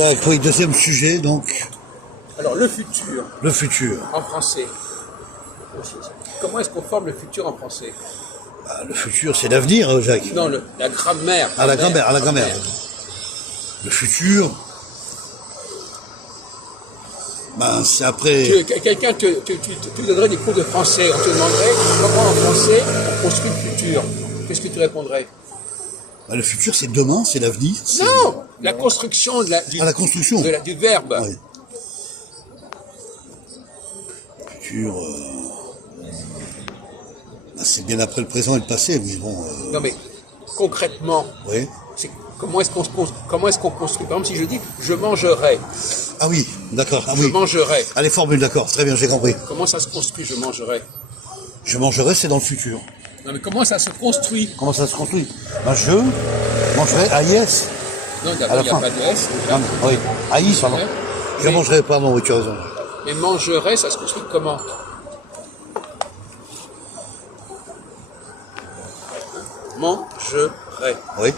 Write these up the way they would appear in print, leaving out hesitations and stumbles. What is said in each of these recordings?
Jacques, oui, deuxième sujet, donc. Alors, le futur. Le futur. En français. Comment est-ce qu'on forme le futur en français? Bah, le futur, c'est l'avenir, Jacques. Non, la grammaire. Ah, la grammaire, la grammaire. Le futur. Ben, c'est après. Quelqu'un te donnerait des cours de français. On te demanderait comment en français on construit le futur. Qu'est-ce que tu répondrais? Ben, le futur, c'est demain, c'est l'avenir. Non, la construction de la construction du verbe. Oui. Futur. Ben, c'est bien après le présent et le passé, mais bon. Non, mais concrètement. Oui. Comment est-ce qu'on construit? Par exemple, si je dis je mangerai. Ah oui, d'accord. Ah, je mangerai. Allez, formule, d'accord, très bien, j'ai compris. Comment ça se construit, je mangerai? Je mangerai, c'est dans le futur. Non, mais comment ça se construit? Comment ça se construit? Ben, je mangerai AIS. Non, d'abord, il n'y a pas de S. Non, oui, AIS, pardon. Je mangerai, pardon, oui, tu as raison. Mais mangerai, ça se construit comment? Mangerai. Oui.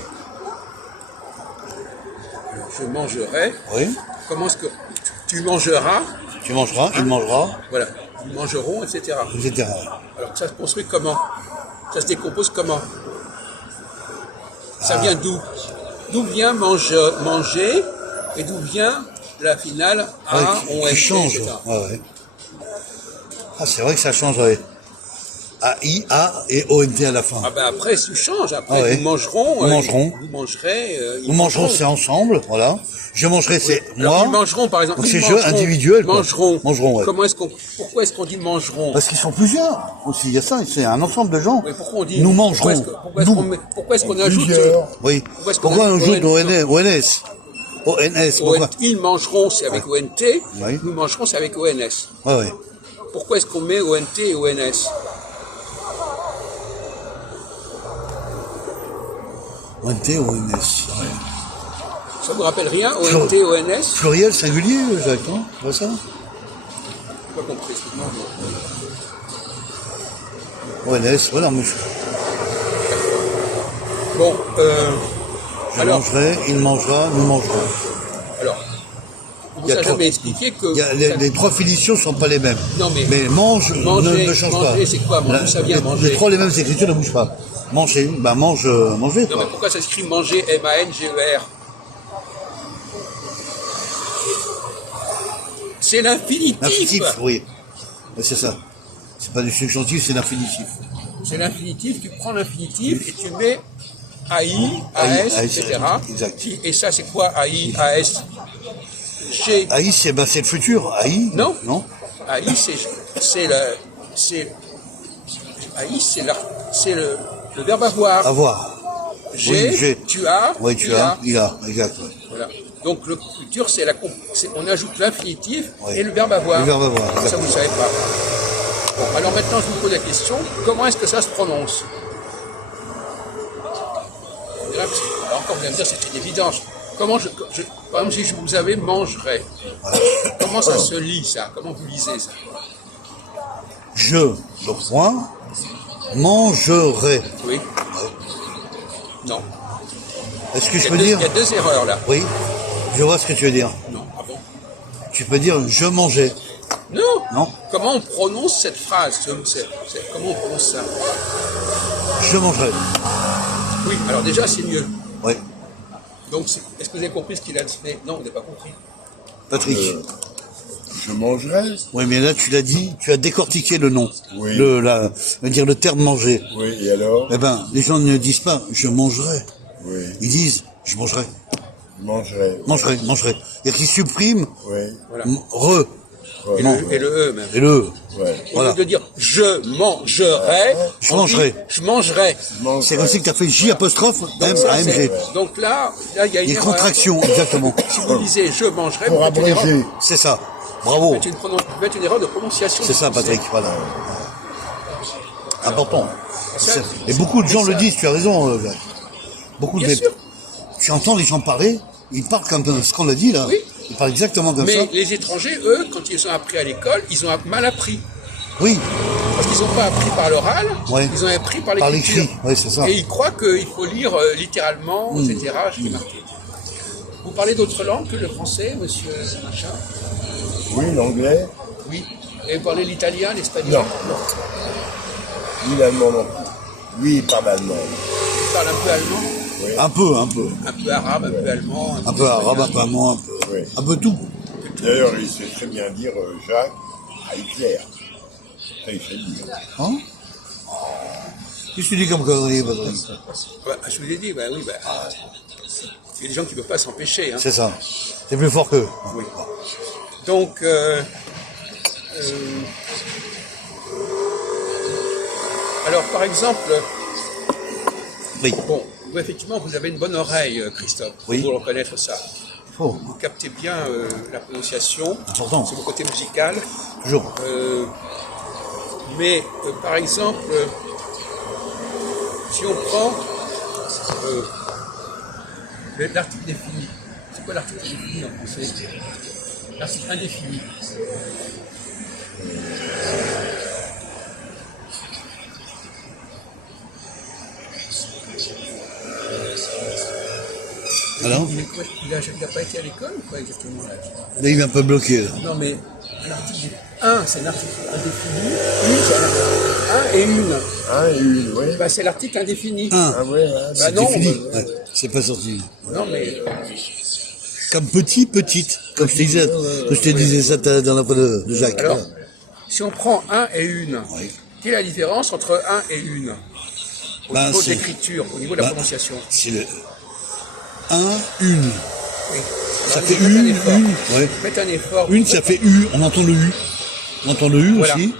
Je mangerai. Oui. Comment est-ce que tu mangeras? Tu mangeras, il mangera. Voilà. Ils mangeront, etc. Etc. Alors ça se construit comment? Ça se décompose comment? Ça vient d'où? D'où vient manger et d'où vient la finale A, on qui change. Ouais. Ah, c'est vrai que ça change, oui. A-I, A et O-N-T à la fin. Ah ben après, tu changes. Après, nous mangerons. Nous mangerons. Vous mangerez. Nous mangerons, c'est ensemble, voilà. Je mangerai, c'est moi. Alors, ils mangeront, par exemple. Donc c'est jeu individuel. Mangeront. Mangeront, ouais. Pourquoi est-ce qu'on dit mangeront? Parce qu'ils sont plusieurs aussi. Il y a ça, c'est un ensemble de gens. Mais pourquoi on dit nous mangerons. Pourquoi est-ce qu'on ajoute? Oui. Pourquoi on ajoute ONS? ONS, pourquoi? Ils mangeront, c'est avec ONT. Oui. Nous mangerons, c'est avec ONS. Oui. Pourquoi est-ce qu'on met ONT et ONS? ONT, ONS. Ça vous rappelle rien, ONT, ONS? Pluriel, singulier, Jacques, non? C'est pas ça? Pas compris. ONS, voilà, mais Bon, je mangerai, il mangera, nous mangerons. Alors, on vous a jamais expliqué que... Les trois finitions ne sont pas les mêmes. Non, mais manger ne change pas. Manger, c'est quoi? Manger, ça vient manger. Les trois, les mêmes écritures ne bougent pas. Manger, bah manger. Non, mais pourquoi ça s'écrit manger, M-A-N-G-E-R? C'est l'infinitif. L'infinitif, oui. C'est ça. C'est pas du subjonctif, c'est l'infinitif. C'est l'infinitif, tu prends l'infinitif et tu mets AI, AS, etc. Exact. Et ça, c'est quoi AI, AS? AI, c'est le futur. AI? Non. Non. AI, c'est le verbe avoir. Avoir. J'ai, tu as. Oui, tu as, il a, exact. Voilà. Donc le futur, on ajoute l'infinitif et le verbe avoir. Le verbe avoir. Ça, vous ne savez pas. Bon, alors maintenant, je vous pose la question, comment est-ce que ça se prononce? Là, encore, vous allez me dire, c'est une évidence. Par exemple, si vous avez mangerai, comment ça se lit, ça? Comment vous lisez ça? Je, le point, mangerai. Oui. Non. Est-ce que je peux dire? Il y a deux erreurs là. Oui. Je vois ce que tu veux dire. Non, ah bon? Tu peux dire je mangeais. Non. Non. Comment on prononce cette phrase? Comment on prononce ça? Je mangerai. Oui, alors déjà c'est mieux. Oui. Donc, est-ce que vous avez compris ce qu'il a fait? Non, vous n'avez pas compris. Patrick. Je mangerai. Oui, mais là, tu l'as dit, tu as décortiqué le nom. Oui. Le terme manger. Oui, et alors? Eh ben, les gens ne disent pas je mangerai. Oui. Ils disent je mangerai. Mangerai. Mangerai. C'est-à-dire qu'ils suppriment Voilà. re. Et le E même. Et le E. Ouais. Au lieu de dire je mangerai, je mangerai. Je mangerai. C'est comme si tu as fait J apostrophe M A M G. Donc là, il y a une erreur. contraction, exactement. Si vous lisez je mangerai, Pour abréger. C'est ça. Bravo. Vous faites une erreur de prononciation. C'est ça, Patrick. Voilà. Important. Et beaucoup de gens le disent, tu as raison. Bien sûr. Tu entends les gens parler, ils parlent comme ce qu'on a dit là. Oui. Ils parlent exactement comme ça. Mais les étrangers, eux, quand ils ont appris à l'école, ils ont mal appris. Oui. Parce qu'ils n'ont pas appris par l'oral, Ouais. ils ont appris par Par l'écriture. l'écrit, oui, c'est ça. Et ils croient qu'il faut lire littéralement, etc. Je l'ai marqué. Vous parlez d'autres langues que le français, monsieur Machin? Oui, l'anglais. Oui. Et vous parlez l'italien, l'espagnol? Non. Ni l'allemand non plus. Oui, il parle allemand. Vous parlez un peu allemand? Oui. Un peu, un peu. Un peu arabe, un peu allemand? Un peu arabe, un peu allemand, Oui. un peu tout. D'ailleurs, il sait très bien dire Jacques à Hitler. Ça, il sait le dire. Hein? Qu'est-ce que tu dis comme connerie, Patrick? Ouais, je vous ai dit, bah oui, bah, il y a des gens qui ne peuvent pas s'empêcher. Hein. C'est ça. C'est plus fort qu'eux. Oui. Donc, alors par exemple, Oui. bon, vous, effectivement, vous avez une bonne oreille, Christophe, Oui. pour reconnaître ça. Oh, Vous captez bien la prononciation, important. c'est mon côté musical. Toujours. Mais par exemple, si on prend l'article défini, c'est quoi l'article défini en français? L'article indéfini. Alors? Il n'a pas été à l'école ou quoi exactement là? Là, il est un peu bloqué, là. Non mais l'article 1, c'est un article indéfini, une, c'est un article 1 et une. Un et une, oui. Bah, c'est l'article indéfini. Ah ouais, hein. Bah C'est non, fini. bah, Ouais. C'est pas sorti. non mais Comme petit, petite. Comme je te disais, ça dans la fois de Jacques. alors, si on prend 1 et une, Oui. quelle est la différence entre 1 et une au Ben, niveau de c'est- l'écriture, au niveau de la Ben, prononciation? C'est le 1, une. Oui. Ça Alors, fait faites un effort. ouais. Faites un effort. Une, ça fait U. On entend le U. On entend le U Voilà. aussi.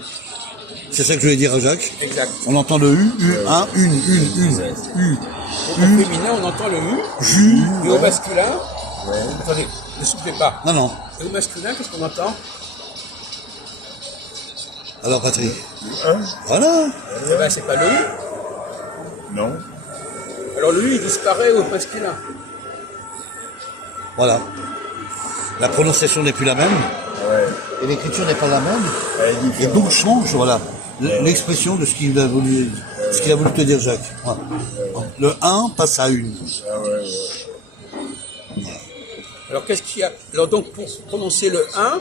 C'est ça que je voulais dire à Jacques. Exact. On entend le U, U1, une, U. Au féminin, on entend le mu. Ju. Et au masculin, attendez, ne soufflez pas. Non, non. Et au masculin, qu'est-ce qu'on entend? Alors, Patrick. Un? Voilà. Eh ben, c'est pas le U. Non. Alors le U, il disparaît au masculin. Voilà. La prononciation n'est plus la même. Ouais. Et l'écriture n'est pas la même. Elle est Et différente. donc change, voilà, l'expression de ce qu'il a voulu te dire, Jacques. Voilà. Le 1 passe à une. Ah ouais, ouais. Alors qu'est-ce qu'il y a? Alors donc pour prononcer le 1,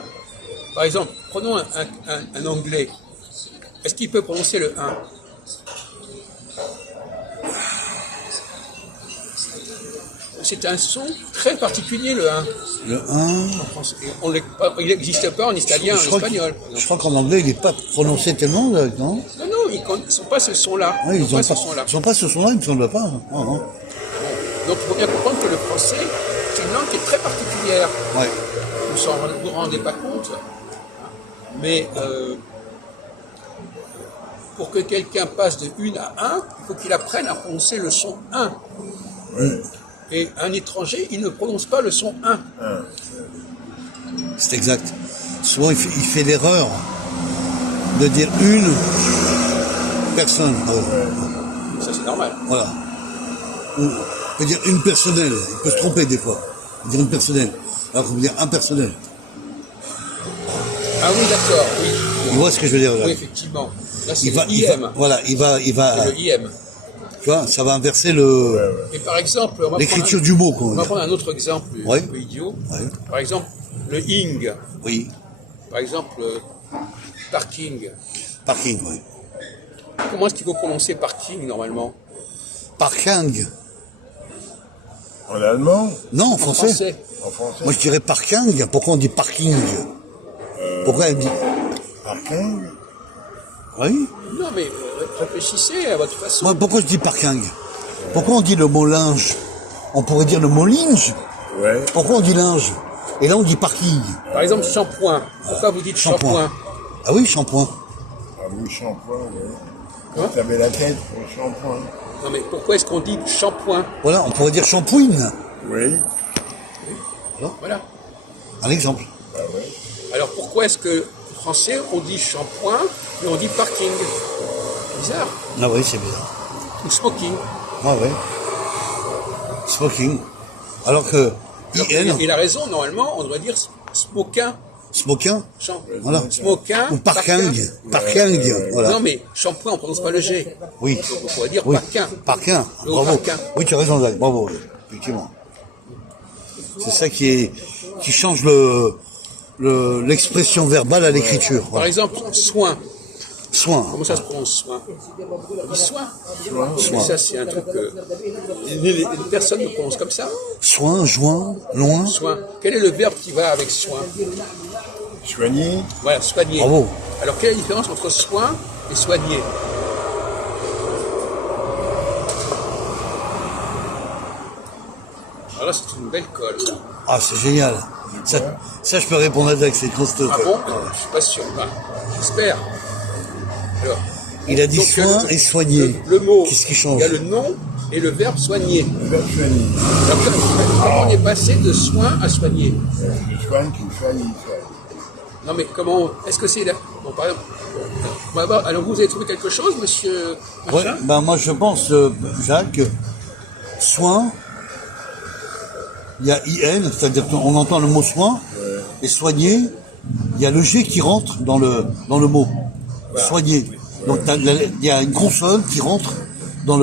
par exemple, prenons un anglais. Est-ce qu'il peut prononcer le 1? C'est un son très particulier le 1. Le 1. Il n'existe pas en italien, en espagnol. Je crois qu'en anglais, il n'est pas prononcé tellement, non? Non, ils ne sont pas ce son-là. Ouais, ils sont n'ont pas ce son-là. pas ce son-là, il me semble pas. Non, non. Donc il faut bien comprendre que le français, c'est une langue qui est très particulière. Ouais. Vous ne vous rendez pas compte. Mais pour que quelqu'un passe de 1 à 1, il faut qu'il apprenne à prononcer le son 1. Et un étranger, il ne prononce pas le son 1. C'est exact. Souvent, il fait l'erreur de dire une personne. Ça, c'est normal. Voilà. Ou on peut dire une personnelle. Il peut se tromper des fois. Il peut dire une personnelle. Alors qu'on peut dire un personnel. Ah oui, d'accord, oui. Tu vois ce que je veux dire là? Oui, effectivement. Là, c'est Il va, le IM. voilà, il va, C'est le IM. tu vois, ça va inverser le, Et par exemple, l'écriture du mot, quoi. on va prendre un autre exemple Oui. un peu idiot. Oui. Par exemple, le ing. Oui. Par exemple, parking. Parking, oui. Comment est-ce qu'il faut prononcer parking normalement? Parking. En allemand? Non, en français. Français. En français? Moi, je dirais parking. Pourquoi on dit parking? Pourquoi elle dit? Parking? Oui. Non, mais réfléchissez à votre façon. Moi, pourquoi je dis parking? Pourquoi on dit le mot linge? On pourrait dire le mot linge. Ouais. Pourquoi on dit linge? Et là, on dit parking. Par exemple, shampoing. Pourquoi vous dites shampoing? Ah oui, shampoing. Ah oui, shampoing, ouais. Hein? Vous avez la tête pour shampoing. Non, mais pourquoi est-ce qu'on dit shampoing? Voilà, on pourrait dire shampooine. Oui. Voilà. Un exemple. Ah ouais. Alors pourquoi est-ce que en français on dit shampoing et on dit parking? Bizarre. Ah oui, c'est bizarre. Ou smoking. Ah oui. Smoking. Alors que IN, Il a raison, normalement, on devrait dire smoking. smoking, voilà. Smoking. Ou parking. Parking, voilà. Non, mais shampoing, on ne prononce pas le G. Oui. On pourrait dire Oui. parking. Parking. Le Bravo. parking. Oui, tu as raison, Jacques. Bravo. Effectivement. C'est ça qui change l'expression verbale à l'écriture. Par Voilà. exemple, soin. Soin. Comment ça se prononce, soin? On dit soin. Soin. Mais ça, c'est un truc que les personnes le prononcent comme ça. Soin, joint, loin. Soin. Quel est le verbe qui va avec soin? Soigner, Voilà, soigner. Bravo. Alors, quelle est la différence entre soin et soigner? Alors là, c'est une belle colle. Ah, c'est génial. Ça, je peux répondre avec ces constats. Ah bon? Je suis pas sûr. Enfin, j'espère. Alors, Il a dit donc, soin et soigner. Le mot, Qu'est-ce qui il change? y a le nom et le verbe soigner. le verbe soigner. Alors, comment on est passé de soin à soigner? Je soigne, tu soignes, il soigne. Non mais comment, est-ce que c'est là? Bon, par exemple, alors vous avez trouvé quelque chose, monsieur Ouais, Machin? ben moi je pense, Jacques, soin, il y a IN, c'est-à-dire qu'on entend le mot soin, et soigner, il y a le G qui rentre dans le mot. Soigner. Donc il y a une consonne qui rentre dans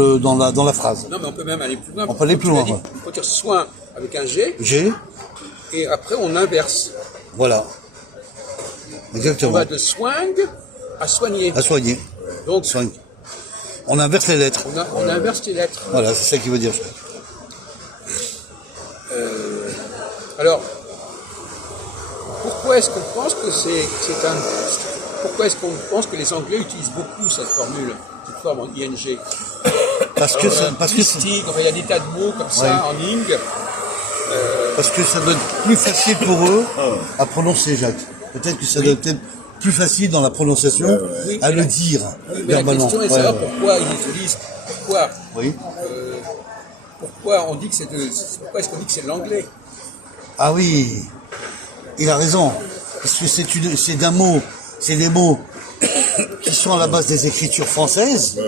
la phrase. Non mais on peut même aller plus loin. On peut aller plus loin, ouais. On peut dire soin avec un G, G, et après on inverse. voilà. On Exactement. va de soigne à soigner. À soigner. Donc Soigne. On inverse les lettres. on inverse les lettres. Voilà, c'est ça qui veut dire Jacques. Alors, pourquoi est-ce qu'on pense que pourquoi est-ce qu'on pense que les Anglais utilisent beaucoup cette formule, cette forme en ing? Parce que ça Il y a des tas de mots comme ça en ing. parce que ça doit être plus facile pour eux à prononcer, Jacques. Peut-être que ça doit être plus facile dans la prononciation Oui, à mais le la- dire Oui, mais la verbalement. question est de Ouais, savoir ouais. pourquoi ils utilisent, Oui. pourquoi on dit que pourquoi est-ce qu'on dit que c'est de l'anglais? Ah oui, il a raison. Parce que c'est des mots qui sont à la base des écritures françaises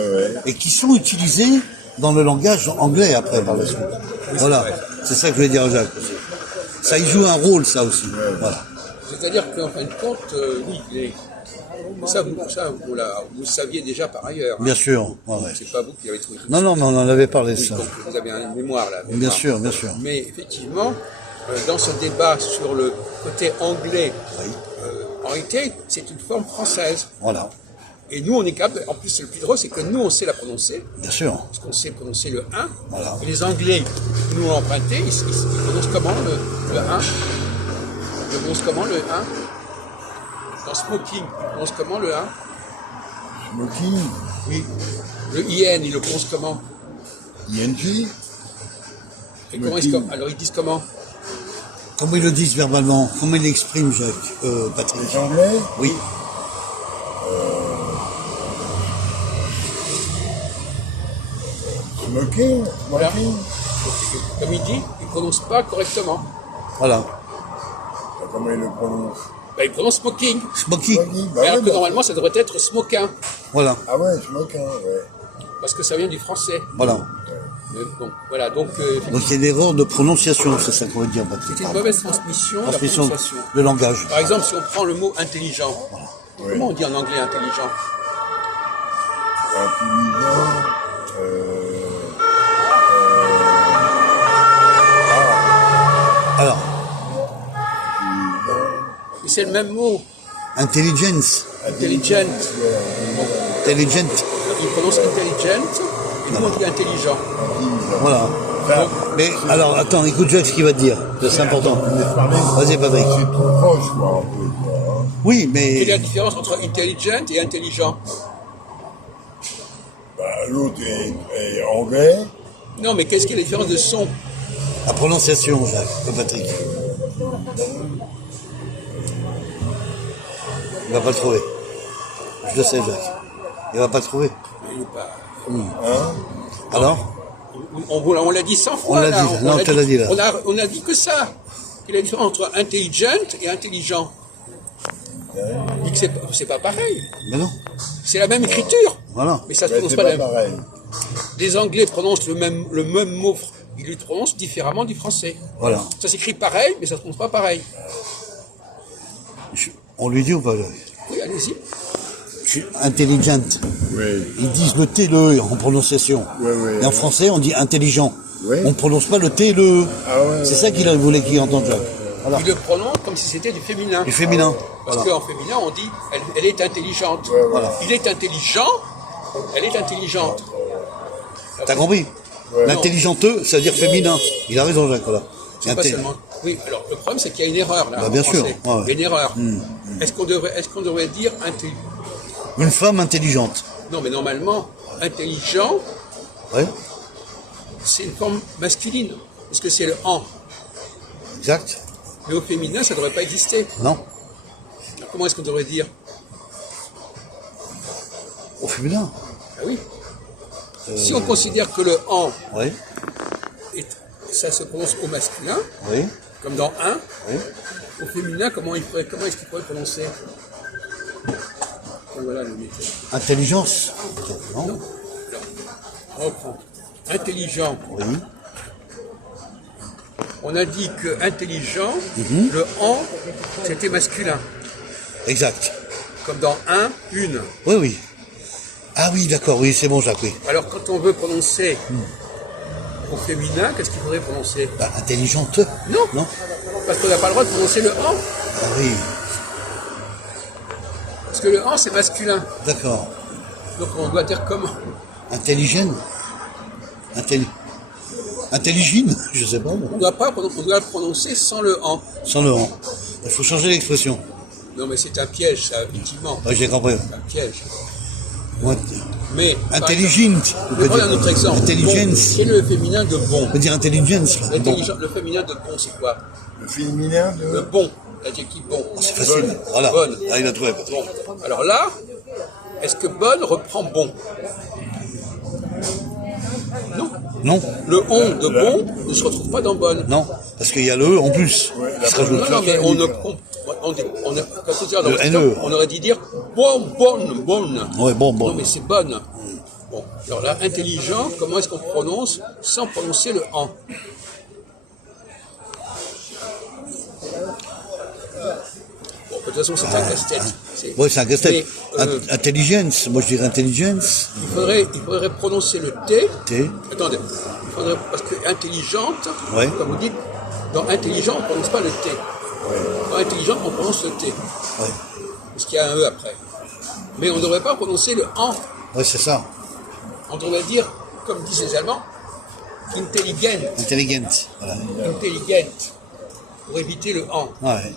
et qui sont utilisés dans le langage anglais après par la suite. Voilà, c'est ça que je voulais dire à Jacques. Ça y joue un rôle, ça aussi. Voilà. C'est-à-dire qu'en fin de compte, oui, ça vous le saviez déjà par ailleurs. Hein. Bien sûr. Ouais. C'est pas vous qui avez trouvé tout Non, non, mais on en avait parlé de Oui, ça. donc vous avez une mémoire là. Bien mémoire. sûr, bien sûr. Mais effectivement, dans ce débat sur le côté anglais, Oui. en réalité, c'est une forme française. Voilà, Et nous, on est capable. En plus, le plus drôle, c'est que nous, on sait la prononcer. bien sûr. Parce qu'on sait prononcer le 1. Voilà. Et les Anglais nous ont emprunté. Ils prononcent comment le 1? Ils prononcent comment le 1? Dans smoking, ils prononcent comment le 1? Smoking, Oui. Le IN, ils le prononcent comment? ING, Et comment est-ce que, alors ils disent comment? Comment ils le disent verbalement? Comment ils l'expriment, Jacques, Patrick? les Anglais, Oui. smoking, Voilà. smoking. Comme il dit, ils ne prononcent pas correctement. Voilà. Comment ils le prononcent? Ben, ils prononcent smoking. Smoking. Smoking, bah Alors ouais, que bah, normalement, ça devrait être smokin. Voilà. ah ouais, smoking, ouais. Parce que ça vient du français. Voilà. Mais bon, voilà. Donc, Donc il y a une erreur de prononciation, c'est ça qu'on veut dire, Patrick. c'est une mauvaise transmission de la Transmission prononciation. de langage. Par exemple, si on prend le mot intelligent, comment on dit en anglais intelligent? Intelligent, Alors, Mais c'est le même mot. intelligence, Intelligent. intelligent, Ils prononcent intelligent et nous on dit intelligent. voilà. ça, Mais alors, attends, écoute Jacques ce qu'il va te dire, c'est important. Vas-y Patrick. c'est tout proche, quoi, un peu, quoi. Hein. Oui, Quelle est la mais différence entre intelligent et intelligent? Bah, l'autre est anglais, Non, mais qu'est-ce qui est la différence de son? la prononciation, Jacques, Patrick. Il va pas le trouver. Je le sais, Jacques. Il va pas le trouver. Il est pas- hein. Alors On l'a dit 100 fois. On l'a là. dit. Non, on te l'a dit, là. On a dit que ça. Quelle est la différence entre intelligent et intelligent? On dit que c'est pas pareil. Mais non. C'est la même écriture. Voilà. Mais ça se Mais prononce c'est pas pas la même. pareil. Les Anglais prononcent le même mot. Ils le prononcent différemment du français. Voilà. Ça s'écrit pareil, mais ça se prononce pas pareil. On lui dit ou pas, Jacques? Oui, allez-y. Intelligent. Oui. Ils disent le T, le E en prononciation. Ouais, ouais. Et en français, on dit intelligent. Ouais. on ne prononce pas le T et le E. Ah ouais, C'est ça qu'il voulait qu'il entende, Jacques. Voilà. Il le prononce comme si c'était du féminin. Du féminin. Parce Voilà. qu'en féminin, on dit elle est intelligente. Voilà. Il est intelligent, elle est intelligente. T'as compris? Ouais. L'intelligenteux, ça veut dire féminin. Il a raison, Jacques. Voilà. C'est pas seulement. Oui, alors le problème, c'est qu'il y a une erreur là. Bah, en bien sûr, français. ouais, ouais. Il y a une erreur. Est-ce qu'on devrait dire intelligent? Une femme intelligente. Non, mais normalement, intelligent, Ouais, c'est une forme masculine. Parce que c'est le en. exact. Mais au féminin, ça ne devrait pas exister. Non. Alors, comment est-ce qu'on devrait dire? Au féminin. Ah oui. Si on considère que le en, Oui, ça se prononce au masculin, oui, comme dans un, oui. au féminin, comment est-ce qu'il pourrait prononcer? Donc voilà le métier. Intelligence. Non. Alors, on reprend. Intelligent. Oui, On a dit que intelligent, le en, c'était masculin. exact. Comme dans un, une. Oui, oui. Ah oui, d'accord, oui, c'est bon, Jacques, oui. Alors quand on veut prononcer au féminin, qu'est-ce qu'il faudrait prononcer? Bah, intelligente. Non. Non. Parce qu'on n'a pas le droit de prononcer le en. Ah oui, Parce que le en, c'est masculin. d'accord. Donc on doit dire comment? Intelligent. Intelligine, je sais pas. On doit le prononcer sans le en. Sans le rang. Il faut changer l'expression. Non mais c'est un piège, ça, effectivement. Oui, j'ai compris. C'est un piège. Moi, Mais, intelligent. je vais prendre un autre exemple. Bon, Intelligence. quel est le féminin de bon? On peut dire intelligence. Là. Bon, Le féminin de bon, c'est quoi? Le féminin Le de... bon, l'adjectif bon. c'est facile. Bonne. Voilà. Bonne. Ah, il a trouvé. Bon. Alors là, est-ce que bonne reprend bon? Non. Non, Le on de bon ne se retrouve pas dans bonne. non. Parce qu'il y a le E en plus. Ouais, qui se rajoute. Non, mais on ne quand on dit dans Le le NE. on aurait dit dire bon, bonne, bonne. Ouais, bon, bon. Non, mais c'est bonne. Bon, alors là, intelligent, comment est-ce qu'on prononce sans prononcer le en? Bon, de toute façon, c'est un casse-tête. Oui, c'est un casse-tête. Mais, Intelligence. Moi, je dirais intelligence. il faudrait prononcer le T. T. Attendez, parce que intelligente, Ouais. comme vous dites, dans intelligent, on ne prononce pas le T. Dans intelligent, on prononce le T. Ouais. Parce qu'il y a un E après. Mais on ne devrait pas prononcer le en. Ouais, c'est ça. On devrait dire, comme disent les Allemands, intelligent, Intelligent. Voilà. intelligent, pour éviter le en. Ouais.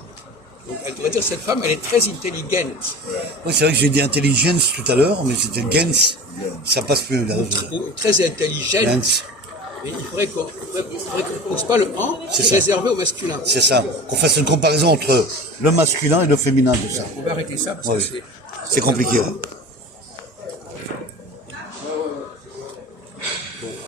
Donc elle devrait dire, cette femme, elle est très intelligente. Oui, c'est vrai que j'ai dit intelligence tout à l'heure, mais c'était gens. Ça passe plus. Là. Ou très intelligente. Gens. Mais il faudrait qu'on ne prononce pas le en, C'est c'est ça. réservé au masculin. C'est ça. Qu'on fasse une comparaison entre le masculin et le féminin de ça. On va arrêter ça parce Ouais. que C'est compliqué. Ouais.